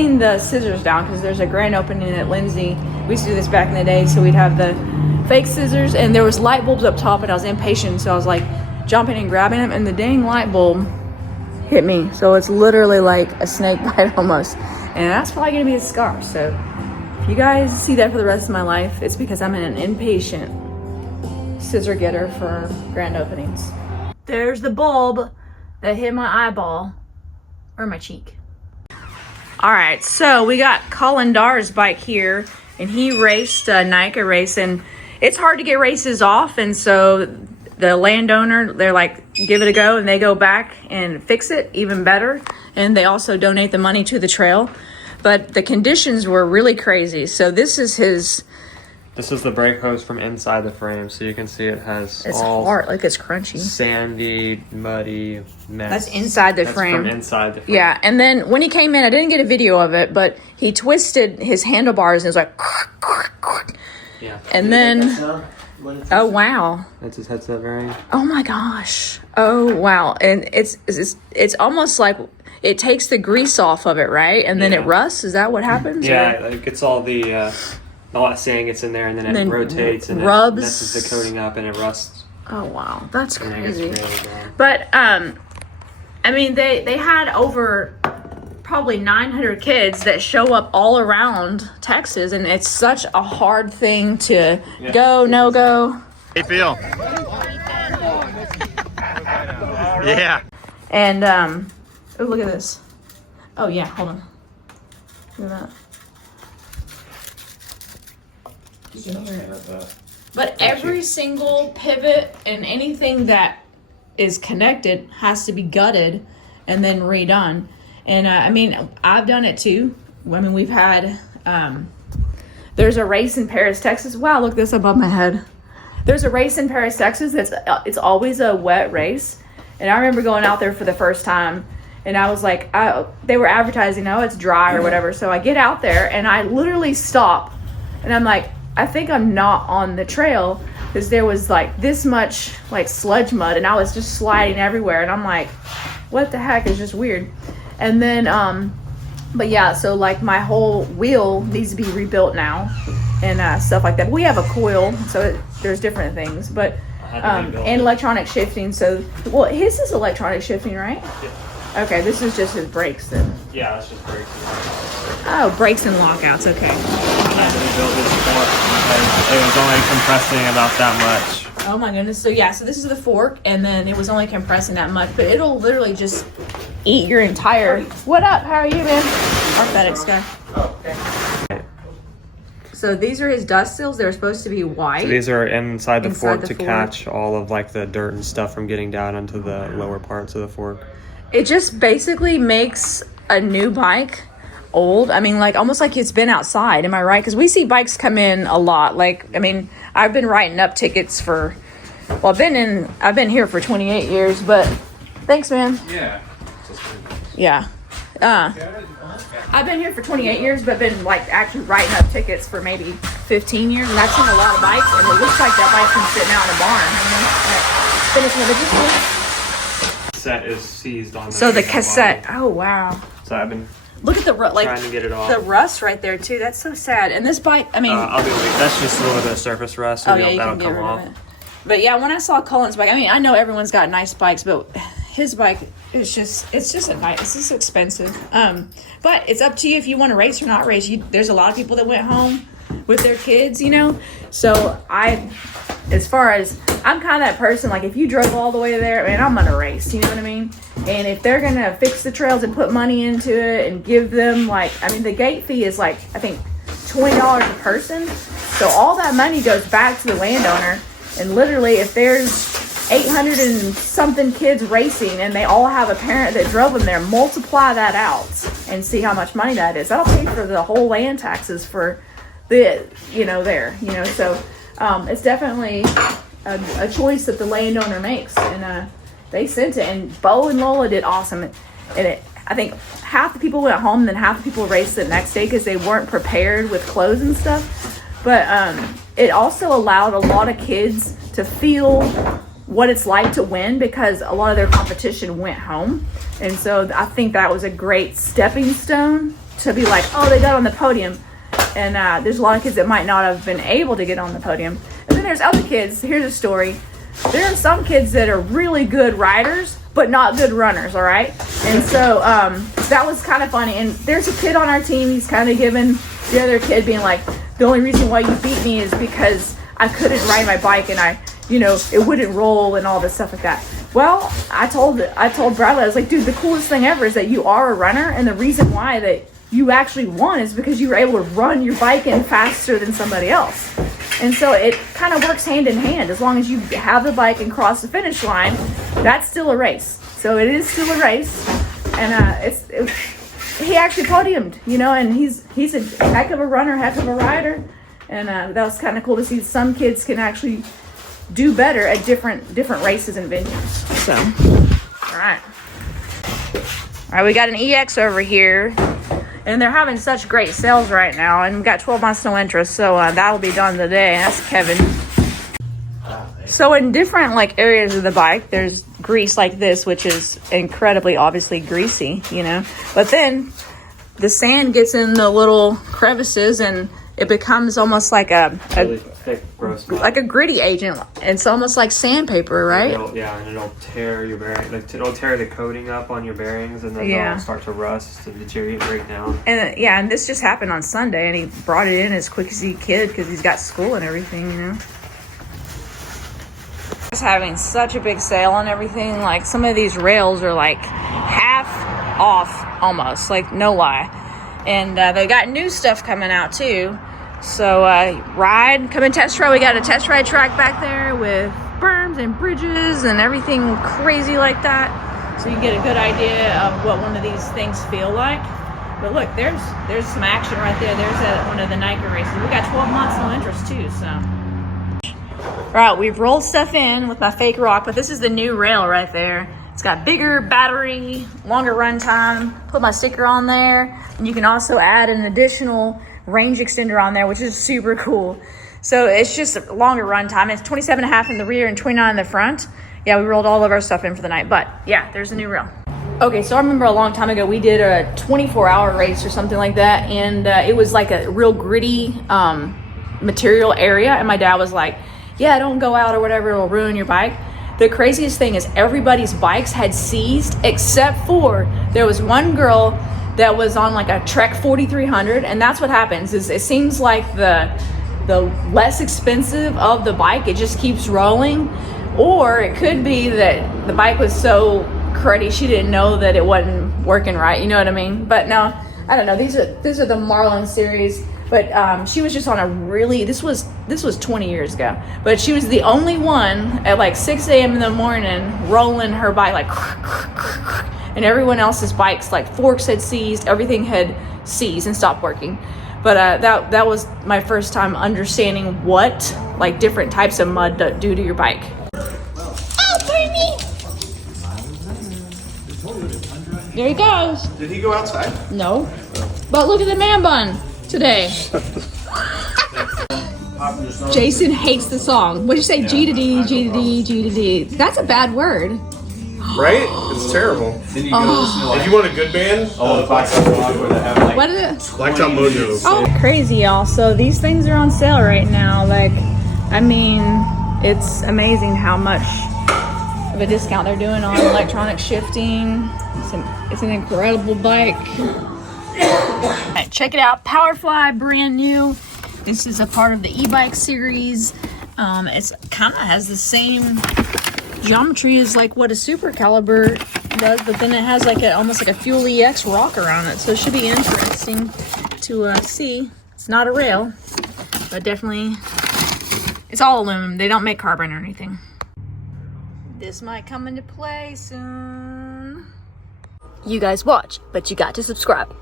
The scissors down because there's a grand opening at Lindsay. We used to do this back in the day, so we'd have the fake scissors, and there was light bulbs up top, and I was impatient, so I was like jumping and grabbing them, and the dang light bulb hit me. So it's literally like a snake bite almost, and that's probably gonna be a scar. So if you guys see that for the rest of my life, it's because I'm an impatient scissor getter for grand openings. There's the bulb that hit my eyeball or my cheek. All right, so we got Colin Darr's bike here, and he raced a NICA race, and it's hard to get races off, and so the landowner, they're like, give it a go, and they go back and fix it even better, and they also donate the money to the trail. But the conditions were really crazy. So this is the brake hose from inside the frame, so you can see it has it's all hard, like it's crunchy, sandy, muddy mess. That's inside the frame. From inside the frame. Yeah, and then when he came in, I didn't get a video of it, but he twisted his handlebars and it was like, yeah. And then, oh wow, That's his headset variant. oh my gosh, oh wow, and it's almost like it takes the grease off of it, right? And then it rusts. Is that what happens? Yeah, it gets all the. A lot of sand gets in there, and then it rotates and rubs. It messes the coating up, and it rusts. Oh wow, that's crazy. Really bad. But I mean, they had over probably 900 kids that show up all around Texas, and it's such a hard thing to go, no go. How you feel? Yeah. And oh, look at this. Oh yeah, hold on. Look at that. But every single pivot and anything that is connected has to be gutted and then redone. And I mean, I've done it too. I mean, we've had there's a race in Paris, Texas. Wow, look this above my head. There's a race in Paris, Texas it's always a wet race. And I remember going out there for the first time, and I was like, they were advertising, oh, it's dry or whatever. So I get out there and I literally stop, and I'm like, I think I'm not on the trail, because there was like this much like sludge mud, and I was just sliding everywhere, and I'm like, what the heck, is just weird. And then but yeah, so like my whole wheel needs to be rebuilt now and stuff like that. We have a coil, so there's different things, but and electronic shifting. So well, his is electronic shifting, right? Yeah. Okay, this is just his brakes then. Yeah, it's just brakes. Oh, brakes and lockouts. Okay. I had to rebuild this fork because it was only compressing about that much. Oh my goodness. So yeah, so this is the fork, and then it was only compressing that much, but it'll literally just eat your entire. What up? How are you, man? Our FedEx guy. Oh, okay. So these are his dust seals. They're supposed to be white. So these are inside the fork to catch all of like the dirt and stuff from getting down into the lower parts of the fork. It just basically makes a new bike old. I mean, like almost like it's been outside. Am I right? Because we see bikes come in a lot. Like, I mean, I've been writing up tickets for. Well, I've been here for 28 years. But thanks, man. Yeah. Yeah. I've been here for 28 years, but been like actually writing up tickets for maybe 15 years, and I've seen a lot of bikes, and it looks like that bike's been sitting out in a barn. Finishing the business. Cassette is seized on. So the cassette. Oh wow. So I've been. Look at the trying to get it off. The rust right there too. That's so sad. And this bike, I mean, that's just a little bit of surface rust. So that'll come off. But yeah, when I saw Colin's bike, I mean, I know everyone's got nice bikes, but his bike is just it's just expensive. But it's up to you if you want to race or not race. There's a lot of people that went home with their kids, you know. So as far as I'm kind of that person, like if you drove all the way there, man, I'm gonna race. You know what I mean? And if they're gonna fix the trails and put money into it and give them the gate fee is like I think $20 a person. So all that money goes back to the landowner. And literally, if there's 800 and something kids racing and they all have a parent that drove them there, multiply that out and see how much money that is. That'll pay for the whole land taxes for the there. So it's definitely a choice that the landowner makes, and they sent it, and Bo and Lola did awesome. And I think half the people went home, then half the people raced the next day because they weren't prepared with clothes and stuff. But it also allowed a lot of kids to feel what it's like to win, because a lot of their competition went home. And so I think that was a great stepping stone to be like, oh, they got on the podium. And there's a lot of kids that might not have been able to get on the podium. And then there's other kids. Here's a story. There are some kids that are really good riders, but not good runners, all right? And so that was kind of funny. And there's a kid on our team, he's kind of giving the other kid being like, the only reason why you beat me is because I couldn't ride my bike and it wouldn't roll and all this stuff like that. Well, I told Bradley, I was like, dude, the coolest thing ever is that you are a runner, and the reason why that you actually won is because you were able to run your bike in faster than somebody else. And so it kind of works hand in hand. As long as you have the bike and cross the finish line, that's still a race. So it is still a race. And he actually podiumed, and he's a heck of a runner, heck of a rider. And that was kind of cool to see some kids can actually do better at different races and venues. So, all right, we got an EX over here. And they're having such great sales right now. And we've got 12 months no interest. So that'll be done today. That's Kevin. So in different areas of the bike, there's grease like this, which is incredibly obviously greasy, But then the sand gets in the little crevices and it becomes almost like a really thick, gross mud. Like a gritty agent. It's almost like sandpaper, right? And it'll tear your bearing. It'll tear the coating up on your bearings, and then they'll start to rust and deteriorate and break down. And and this just happened on Sunday, and he brought it in as quick as he could because he's got school and everything, He's having such a big sale on everything. Like some of these rails are like half off almost, like no lie. And they got new stuff coming out too. So come and test ride. We got a test ride track back there with berms and bridges and everything crazy like that. So you get a good idea of what one of these things feel like. But look, there's some action right there. There's at one of the Nike races. We got 12 months no interest too, so. All right, we've rolled stuff in with my fake rock, but this is the new rail right there. It's got bigger battery, longer run time. Put my sticker on there. And you can also add an additional range extender on there, which is super cool. So it's just a longer run time. It's 27.5 in the rear and 29 in the front. Yeah, we rolled all of our stuff in for the night. But yeah, there's a new rail. Okay, so I remember a long time ago, we did a 24-hour race or something like that. And it was like a real gritty material area. And my dad was like, yeah, don't go out or whatever, it'll ruin your bike. The craziest thing is everybody's bikes had seized except for there was one girl that was on like a Trek 4300, and that's what happens is it seems like the less expensive of the bike, it just keeps rolling, or it could be that the bike was so cruddy she didn't know that it wasn't working right, you know what I mean? But no, I don't know, these are the Marlin series. But she was just on a really, this was 20 years ago, but she was the only one at like 6 a.m. in the morning rolling her bike like, and everyone else's bikes, like forks had seized, everything had seized and stopped working. But that was my first time understanding what like different types of mud do to your bike. Oh, baby! There he goes. Did he go outside? No. But look at the man bun today. Jason hates the song. What'd you say? G to D, G to D, G to D. That's a bad word. Right? It's terrible. Did you go listen to if you want a good band? Oh, the Blacktop Mojo where they have like what is it? Blacktop Mojo. Oh, crazy, y'all. So these things are on sale right now. Like, I mean, it's amazing how much of a discount they're doing on electronic shifting. It's an incredible bike. Right, check it out. Powerfly, brand new. This is a part of the e-bike series. It's kind of has the same geometry as like what a Supercaliber does, but then it has like almost like a Fuel EX rocker on it. So it should be interesting to see. It's not a rail, but definitely it's all aluminum. They don't make carbon or anything. This might come into play soon. You guys watch, but you got to subscribe.